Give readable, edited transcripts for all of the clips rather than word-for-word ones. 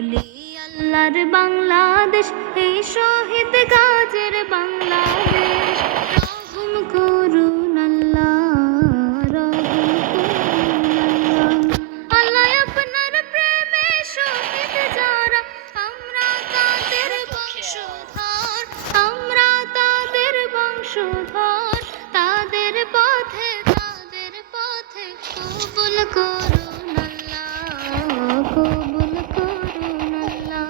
আল্লাহর বাংলাদেশ, এই শহীদ গাজীর বাংলাদেশ। রহম করুন আল্লাহ, রহম করুন আল্লাহ। আল্লাহ আপনার প্রেমে শহীদ যারা, আমরা তাদের বংশধর, আমরা তাদের বংশধর। তাদের পথে কবুল করুন আল্লাহ, কবুল করুন আল্লাহ।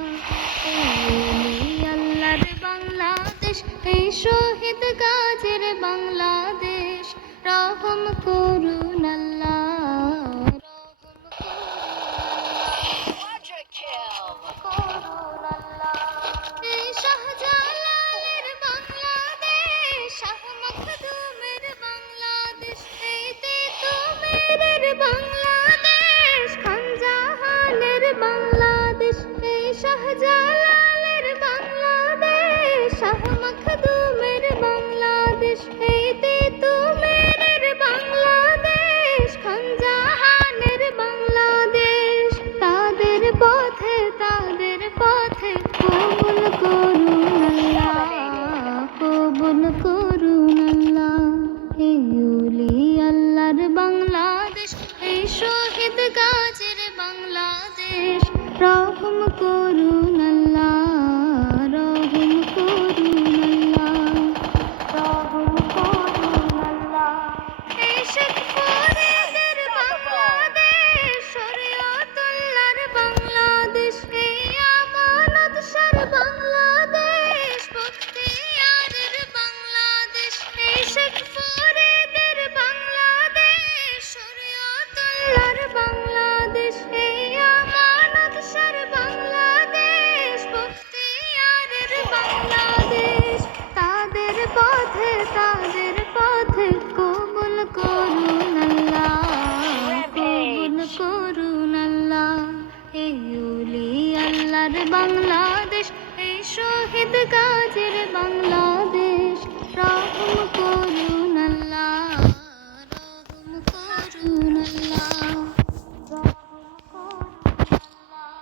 আল্লাহর বাংলাদেশ, এই শহীদ গাজীর বাংলাদেশ। রহম করুন আল্লাহ, রহম করুন আল্লাহ। এই শাহজালালের বাংলাদেশ, শাহ মখদুমের বাংলাদেশ, এই তেতুমের বাংলাদেশ, খানজাহানের বাংলাদেশ। এই শাহজালালের বাংলাদেশ, শাহ মখদুমের বাংলাদেশ, এই তেতুমের বাংলাদেশ, খানজাহানের বাংলাদেশ। তাদের পথে কবুল করুন আল্লাহ, কবুল করুন আল্লাহ। এই আল্লাহর বাংলাদেশ, এই শহীদ গাজীর বাংলাদেশ। রহম করুন আল্লাহ, রহম করুন আল্লাহ, রহম করুন আল্লাহ। এই শেখ ফরিদের বাংলাদেশ, শরীয়তুল্লাহর বাংলাদেশ, এই আমানত শাহর বাংলাদেশ, বখতিয়ারের বাংলাদেশ। এই শেখ ফরিদের বাংলাদেশ, শরীয়তুল্লাহর বাংলাদেশ, এই আমানত শাহর বাংলাদেশ, বখতিয়ারের বাংলাদেশ। তাদের পথে কবুল করুন আল্লাহ, কবুল করুন আল্লাহ। এই আল্লাহর বাংলাদেশ, এই শহীদ গাজীর বাংলাদেশ। রহম করুন আল্লাহ, রহম করুন আল্লাহ, রহম করুন আল্লাহ।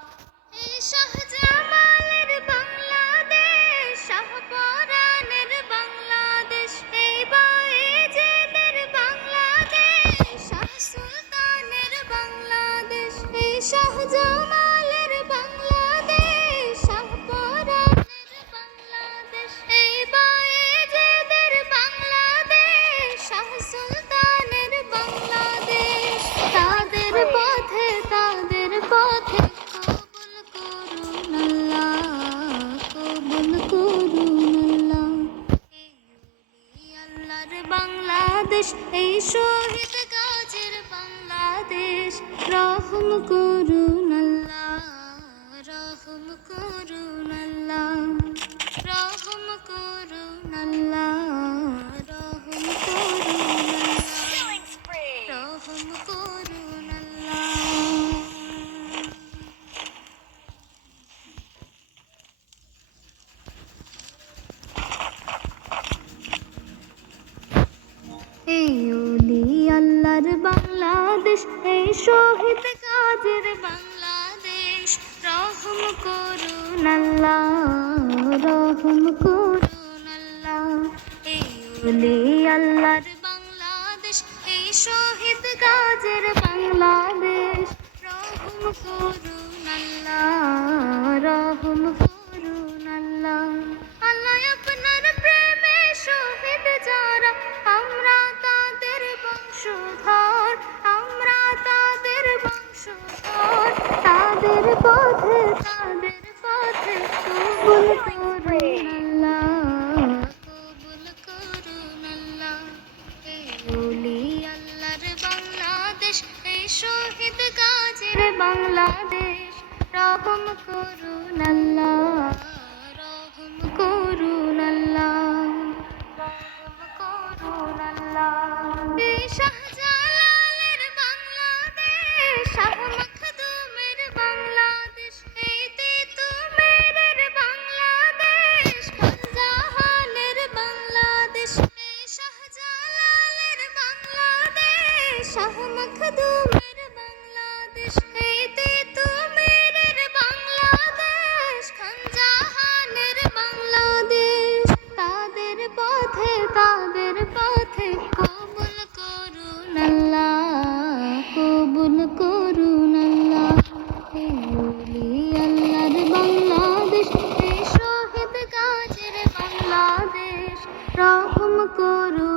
এই শাহজালালের বাংলাদেশ, শাহপরানের বাংলাদেশ, এই বায়েজিদের বাংলাদেশ, শাহ সুলতানের বাংলাদেশ। এই শাহজালালের বাংলাদেশ, শাহপরানের বাংলাদেশ, এই বায়েজিদের বাংলাদেশ, শাহ সুলতানের বাংলাদেশ। তাদের পথে কবুল করুন আল্লাহ, কবুল করুন আল্লাহ। এই আল্লাহর বাংলাদেশ, এই শহীদ গাজীর বাংলাদেশ। রহম করুন আল্লাহ, রহম করুন আল্লাহ, রহম করুন আল্লাহ, রহম করুন আল্লাহ, রহম করুন আল্লাহ। এই আল্লাহর বাংলাদেশ, এই শহীদ গাজীর বাংলাদেশ। রহম করুন আল্লাহ, রহম করুন আল্লাহ। এই আল্লাহর বাংলাদেশ, এই শহীদ গাজীর বাংলাদেশ। রহম করুন আল্লাহ, রহম করুন আল্লাহ। আল্লাহ আপনার প্রেমে শহীদ যারা, আমরা তাদের বংশধর, আমরা তাদের বংশধর। তাদের পথে কবুল করুন আল্লাহ, কবুল করুন আল্লাহ। এই আল্লাহর বাংলাদেশ, এই শহীদ গাজীর বাংলাদেশ। রহম করুন আল্লাহ, রহম করুন আল্লাহ, রহম করুন আল্লাহ। এই শাহজালালের বাংলাদেশ, শাহ মখদুমের বাংলাদেশ, এই তেতুমের বাংলাদেশ, খানজাহানের বাংলাদেশ। এই শাহজালালের বাংলাদেশ, শাহ মখদুমের বাংলাদেশ, এই তেতুমের বাংলাদেশ। করুন